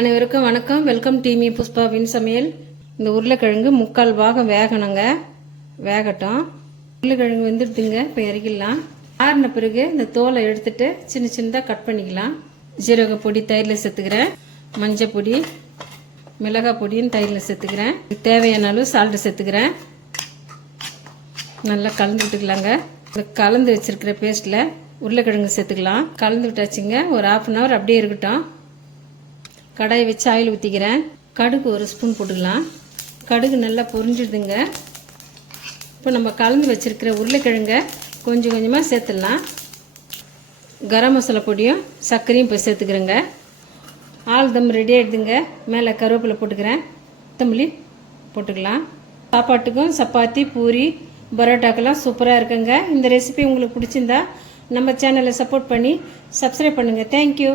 அனைவருக்கும் வணக்கம். வெல்கம் டீமி புஷ்பாவின் சமையல். இந்த உருளைக்கிழங்கு 3/4 பாகம் வேகணுங்க. வேகட்டும். உருளைக்கிழங்கு வெந்துடுதுங்க. இப்போ இறக்கிடலாம். ஆறின பிறகு இந்த தோலை எடுத்துட்டு சின்ன சின்னதாக கட் பண்ணிக்கலாம். ஜீரக பொடி தயிரில் சேர்த்துக்கிறேன். மஞ்சள் பொடி, மிளகாய் பொடியும் தயிரில் சேர்த்துக்கிறேன். தேவையான அளவு சால்ட்டு சேர்த்துக்கிறேன். நல்லா கலந்து விட்டுக்கலாங்க. இந்த கலந்து வச்சிருக்கிற பேஸ்ட்டில் உருளைக்கிழங்கு சேர்த்துக்கலாம். கலந்து விட்டாச்சுங்க. ஒரு 1/2 hour அப்படியே இருக்கட்டும். கடாயை வச்சு ஆயில் ஊற்றிக்கிறேன். கடுகு 1 ஸ்பூன் போட்டுக்கலாம். கடுகு நல்லா பொரிஞ்சிடுதுங்க. இப்போ நம்ம கலந்து வச்சுருக்கிற உருளைக்கிழங்க கொஞ்சம் கொஞ்சமாக சேர்த்துடலாம். கரம் மசாலா பொடியும் சர்க்கரையும் இப்போ சேர்த்துக்கிறேங்க. ஆல்தம் ரெடி ஆகிடுதுங்க. மேலே கருவேப்பிலை போட்டுக்கிறேன். கொத்தமல்லி போட்டுக்கலாம். சாப்பாட்டுக்கும் சப்பாத்தி, பூரி, பரோட்டாக்கெல்லாம் சூப்பராக இருக்குங்க. இந்த ரெசிபி உங்களுக்கு பிடிச்சிருந்தா நம்ம சேனலை சப்போர்ட் பண்ணி சப்ஸ்கிரைப் பண்ணுங்கள். தேங்க்யூ.